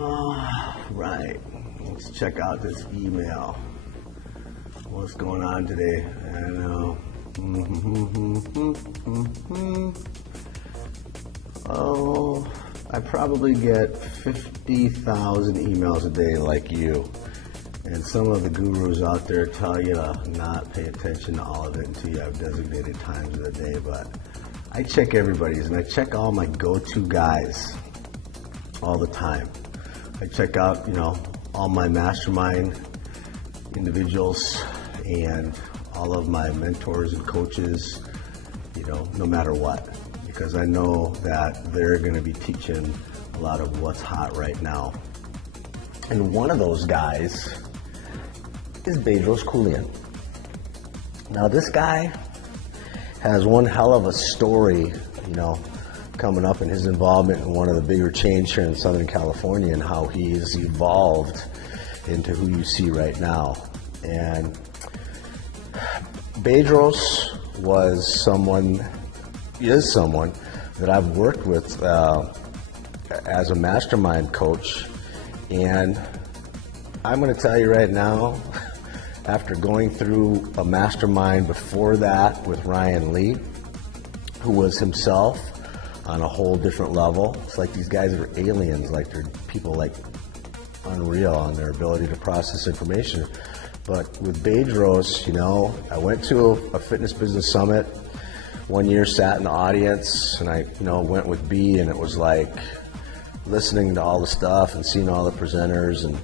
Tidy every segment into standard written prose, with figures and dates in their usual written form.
Right. Let's check out this email. What's going on today? I know. Oh, I probably get 50,000 emails a day like you. And some of the gurus out there tell you to not pay attention to all of it until you have designated times of the day. But I check everybody's, and I check all my go-to guys all the time. I check out, all my mastermind individuals and all of my mentors and coaches, no matter what, because I know that they're going to be teaching a lot of what's hot right now. And one of those guys is Bedros Keuilian. Now, this guy has one hell of a story, coming up in his involvement in one of the bigger chains here in Southern California and how he's evolved into who you see right now. And Bedros is someone that I've worked with as a mastermind coach. And I'm going to tell you right now, after going through a mastermind before that with Ryan Lee, who was himself on a whole different level. It's like these guys are aliens, like they're people like unreal on their ability to process information. But with Bedros, I went to a fitness business summit one year, sat in the audience, and I, went with B, and it was like listening to all the stuff and seeing all the presenters, and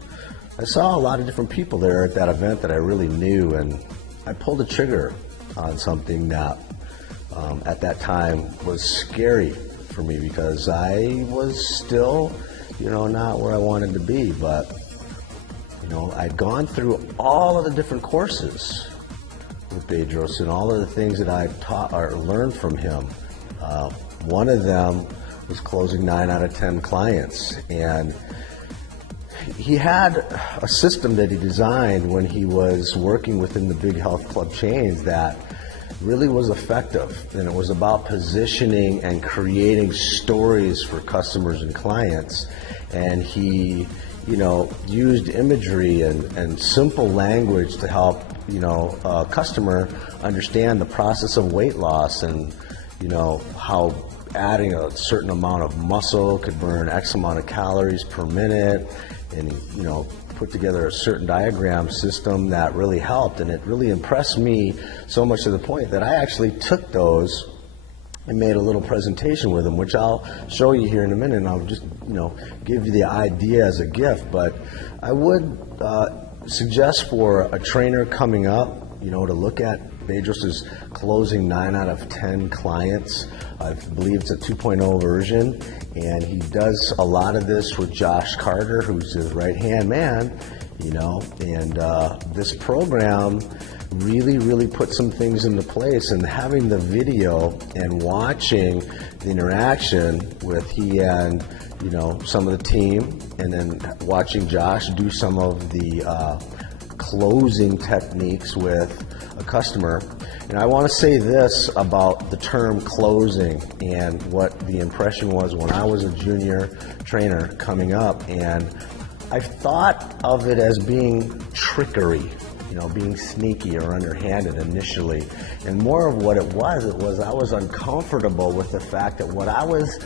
I saw a lot of different people there at that event that I really knew, and I pulled the trigger on something that at that time was scary for me because I was still, not where I wanted to be, but, I'd gone through all of the different courses with Bedros and all of the things that I've taught or learned from him. One of them was closing 9 out of 10 clients, and he had a system that he designed when he was working within the big health club chains that really was effective, and it was about positioning and creating stories for customers and clients. And he, used imagery and simple language to help, a customer understand the process of weight loss and, how adding a certain amount of muscle could burn X amount of calories per minute, and put together a certain diagram system that really helped, and it really impressed me so much to the point that I actually took those and made a little presentation with them, which I'll show you here in a minute, and I'll just give you the idea as a gift. But I would suggest for a trainer coming up, to look at Bedros' closing 9 out of 10 clients. I believe it's a 2.0 version, and he does a lot of this with Josh Carter, who's his right-hand man, and this program really put some things into place, and having the video and watching the interaction with he and, some of the team, and then watching Josh do some of the closing techniques with a customer. And I want to say this about the term closing and what the impression was when I was a junior trainer coming up. And I thought of it as being trickery, being sneaky or underhanded initially. And more of what it was I was uncomfortable with the fact that what I was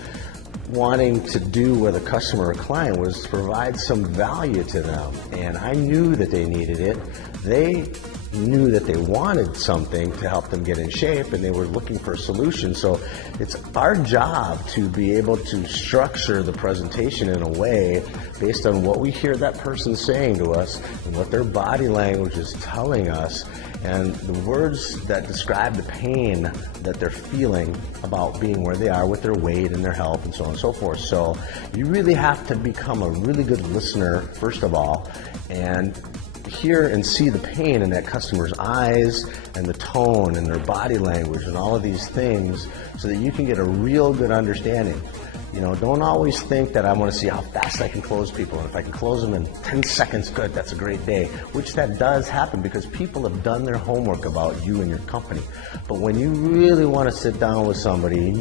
wanting to do with a customer or client was to provide some value to them. And I knew that they needed it. They knew that they wanted something to help them get in shape, and they were looking for a solution. So it's our job to be able to structure the presentation in a way based on what we hear that person saying to us and what their body language is telling us, and the words that describe the pain that they're feeling about being where they are with their weight and their health and so on and so forth. So you really have to become a really good listener, first of all, and hear and see the pain in that customer's eyes and the tone and their body language and all of these things so that you can get a real good understanding. Don't always think that I want to see how fast I can close people, and if I can close them in 10 seconds, good, that's a great day, which that does happen because people have done their homework about you and your company. But when you really want to sit down with somebody and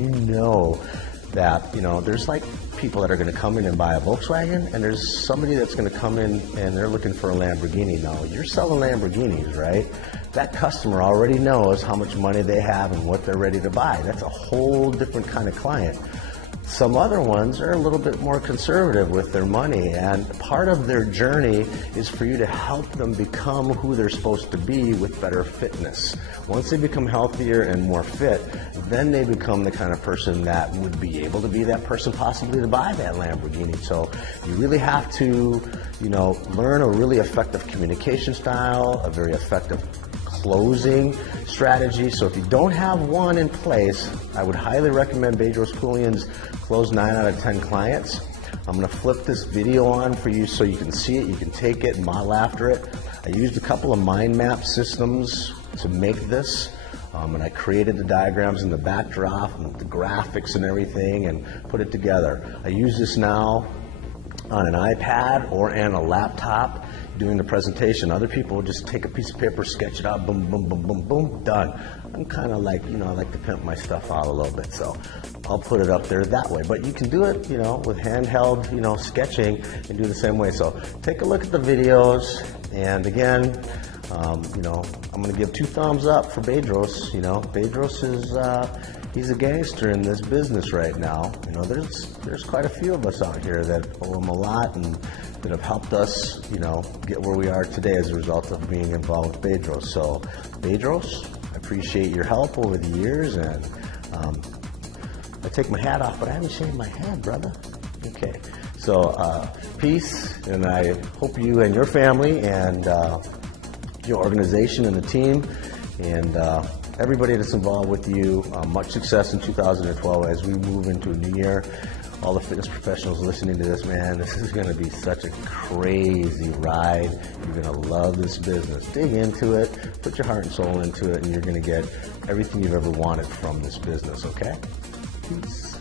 that, there's like people that are going to come in and buy a Volkswagen, and there's somebody that's going to come in and they're looking for a Lamborghini. Now, you're selling Lamborghinis, right? That customer already knows how much money they have and what they're ready to buy. That's a whole different kind of client. Some other ones are a little bit more conservative with their money, and part of their journey is for you to help them become who they're supposed to be with better fitness. Once they become healthier and more fit, then they become the kind of person that would be able to be that person possibly to buy that Lamborghini. So you really have to, learn a really effective communication style, a very effective closing strategy. So if you don't have one in place, I would highly recommend Bedros Keuilian's Close 9 out of 10 Clients. I'm going to flip this video on for you so you can see it, you can take it and model after it. I used a couple of mind map systems to make this, and I created the diagrams and the backdrop and the graphics and everything and put it together. I use this now on an iPad or on a laptop doing the presentation. Other people just take a piece of paper, sketch it out, boom, boom, boom, boom, boom, done. I'm kind of like, I like to pimp my stuff out a little bit, so I'll put it up there that way. But you can do it, with handheld, sketching and do the same way. So take a look at the videos, and again, I'm going to give 2 thumbs up for Bedros. Bedros is, he's a gangster in this business right now. There's quite a few of us out here that owe him a lot and that have helped us, get where we are today as a result of being involved with Bedros. So, Bedros, I appreciate your help over the years, and I take my hat off, but I haven't shaved my head, brother. Okay, so peace, and I hope you and your family and your organization and the team and everybody that's involved with you, much success in 2012 as we move into a new year. All the fitness professionals listening to this, man, this is going to be such a crazy ride. You're going to love this business. Dig into it, put your heart and soul into it, and you're going to get everything you've ever wanted from this business, okay? Peace.